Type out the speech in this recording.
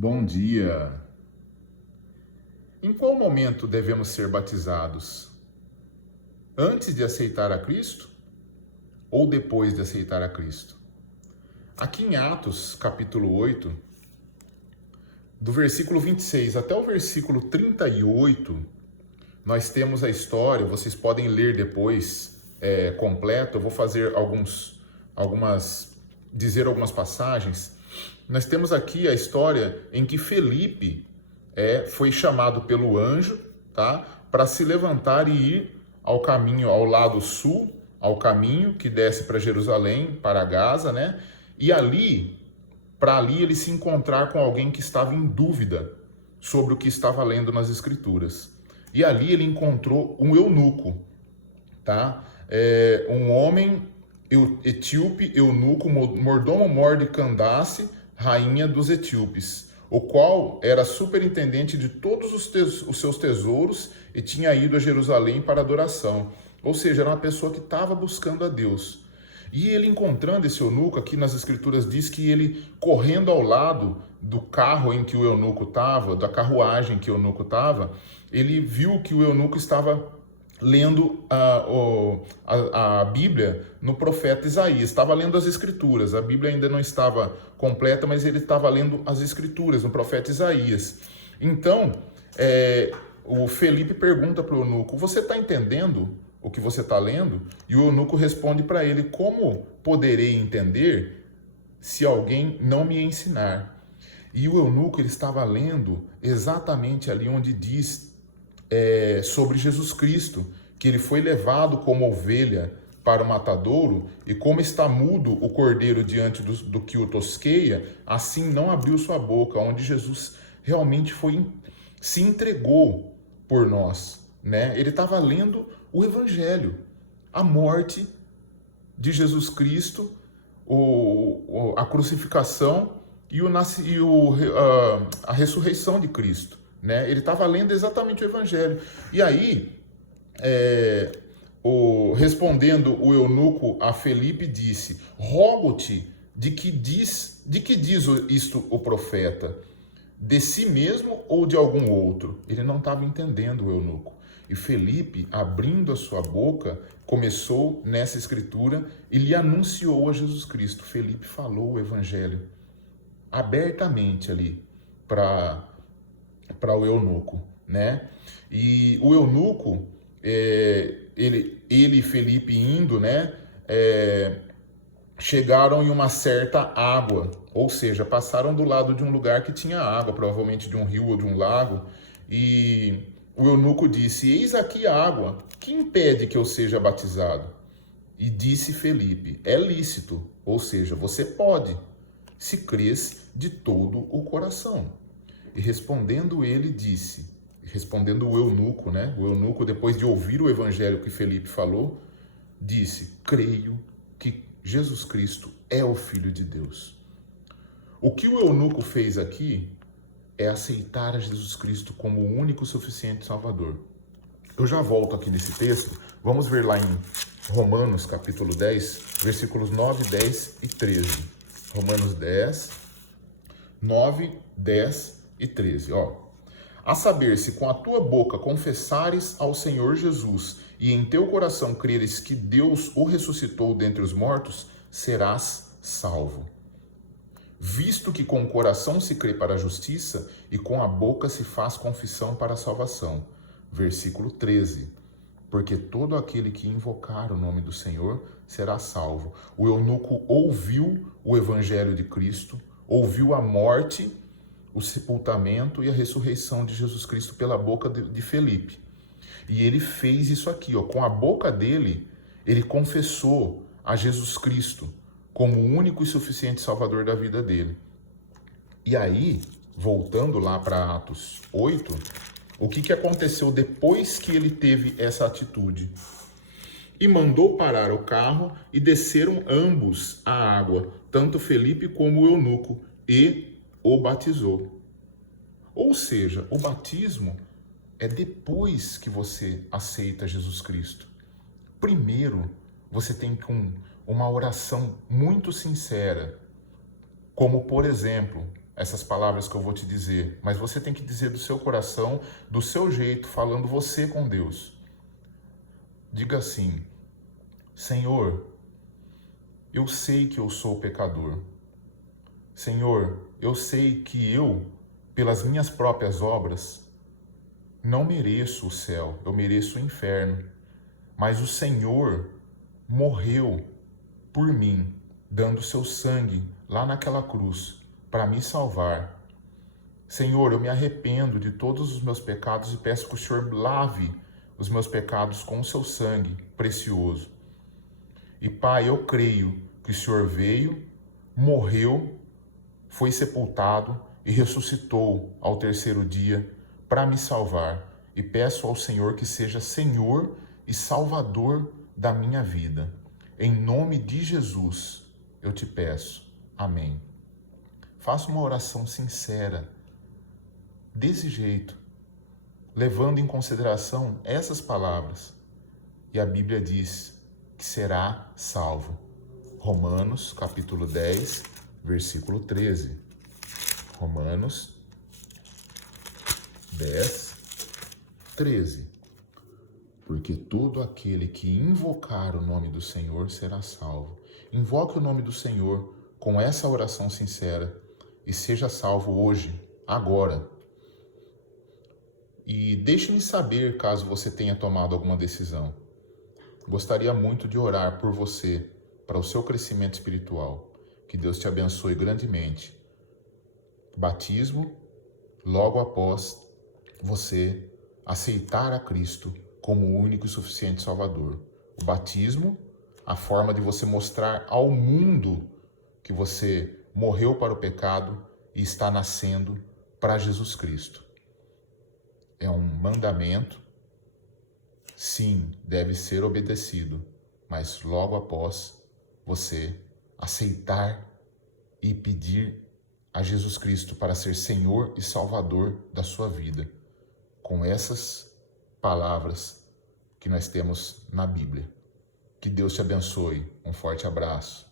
Bom dia! Em qual momento devemos ser batizados? Antes de aceitar a Cristo ou depois de aceitar a Cristo? Aqui em Atos, capítulo 8, do versículo 26 até o versículo 38, nós temos a história, vocês podem ler depois completo, eu vou fazer dizer algumas passagens. Nós temos aqui a história em que Felipe foi chamado pelo anjo, tá, para se levantar e ir ao caminho, ao lado sul, ao caminho que desce para Jerusalém, para Gaza, né? E para ali ele se encontrar com alguém que estava em dúvida sobre o que estava lendo nas Escrituras. E ali ele encontrou um eunuco, tá? Um homem etíope, eunuco, mordomo-mor de Candace, rainha dos etíopes, o qual era superintendente de todos os seus tesouros e tinha ido a Jerusalém para adoração. Ou seja, era uma pessoa que estava buscando a Deus. E ele encontrando esse eunuco, aqui nas escrituras diz que ele correndo ao lado do carro em que o eunuco estava, da carruagem que o eunuco estava, ele viu que o eunuco estava lendo a Bíblia no profeta Isaías, estava lendo as escrituras, a Bíblia ainda não estava completa, mas ele estava lendo as escrituras no profeta Isaías. Então, o Felipe pergunta para o eunuco, você está entendendo o que você está lendo? E o eunuco responde para ele, como poderei entender se alguém não me ensinar? E o eunuco ele estava lendo exatamente ali onde diz sobre Jesus Cristo, que ele foi levado como ovelha para o matadouro, e como está mudo o cordeiro diante do que o tosqueia, assim não abriu sua boca, onde Jesus realmente se entregou por nós, né? Ele estava lendo o Evangelho, a morte de Jesus Cristo, a crucificação e a ressurreição de Cristo, né? Ele estava lendo exatamente o Evangelho. E aí, respondendo o eunuco a Felipe, disse: rogo-te, de que diz isto o profeta? De si mesmo ou de algum outro? Ele não estava entendendo, o eunuco. E Felipe, abrindo a sua boca, começou nessa escritura e lhe anunciou a Jesus Cristo. Felipe falou o Evangelho abertamente ali para o eunuco, né? E o eunuco, ele e Felipe indo, né? Chegaram em uma certa água, ou seja, passaram do lado de um lugar que tinha água, provavelmente de um rio ou de um lago, e o eunuco disse: eis aqui a água, que impede que eu seja batizado? E disse Felipe: é lícito, ou seja, você pode, se crês de todo o coração. E respondendo respondendo o eunuco, né? O eunuco, depois de ouvir o evangelho que Felipe falou, disse: creio que Jesus Cristo é o Filho de Deus. O que o eunuco fez aqui é aceitar a Jesus Cristo como o único e suficiente Salvador. Eu já volto aqui nesse texto, vamos ver lá em Romanos capítulo 10, versículos 9, 10 e 13. Romanos 10, 9, 10 e 13, ó. A saber, se com a tua boca confessares ao Senhor Jesus e em teu coração creres que Deus o ressuscitou dentre os mortos, serás salvo. Visto que com o coração se crê para a justiça e com a boca se faz confissão para a salvação. Versículo 13. Porque todo aquele que invocar o nome do Senhor será salvo. O eunuco ouviu o evangelho de Cristo, ouviu a morte, o sepultamento e a ressurreição de Jesus Cristo pela boca de Felipe. E ele fez isso aqui, ó, com a boca dele, ele confessou a Jesus Cristo como o único e suficiente Salvador da vida dele. E aí, voltando lá para Atos 8, o que aconteceu depois que ele teve essa atitude? E mandou parar o carro e desceram ambos à água, tanto Felipe como o eunuco, e o batizou. Ou seja, o batismo é depois que você aceita Jesus Cristo. Primeiro, você tem que uma oração muito sincera, como por exemplo, essas palavras que eu vou te dizer, mas você tem que dizer do seu coração, do seu jeito, falando você com Deus. Diga assim: Senhor, eu sei que eu sou pecador. Senhor, eu sei que eu, pelas minhas próprias obras, não mereço o céu, eu mereço o inferno. Mas o Senhor morreu por mim, dando seu sangue lá naquela cruz para me salvar. Senhor, eu me arrependo de todos os meus pecados e peço que o Senhor lave os meus pecados com o seu sangue precioso. E Pai, eu creio que o Senhor veio, morreu, foi sepultado e ressuscitou ao terceiro dia para me salvar. E peço ao Senhor que seja Senhor e Salvador da minha vida. Em nome de Jesus, eu te peço. Amém. Faça uma oração sincera, desse jeito, levando em consideração essas palavras. E a Bíblia diz que será salvo. Romanos, capítulo 10, versículo 13. Romanos 10, 13. Porque todo aquele que invocar o nome do Senhor será salvo. Invoque o nome do Senhor com essa oração sincera e seja salvo hoje, agora. E deixe-me saber caso você tenha tomado alguma decisão. Gostaria muito de orar por você, para o seu crescimento espiritual. Que Deus te abençoe grandemente. Batismo, logo após você aceitar a Cristo como o único e suficiente Salvador. O batismo, a forma de você mostrar ao mundo que você morreu para o pecado e está nascendo para Jesus Cristo. É um mandamento, sim, deve ser obedecido, mas logo após você aceitar e pedir a Jesus Cristo para ser Senhor e Salvador da sua vida, com essas palavras que nós temos na Bíblia. Que Deus te abençoe. Um forte abraço.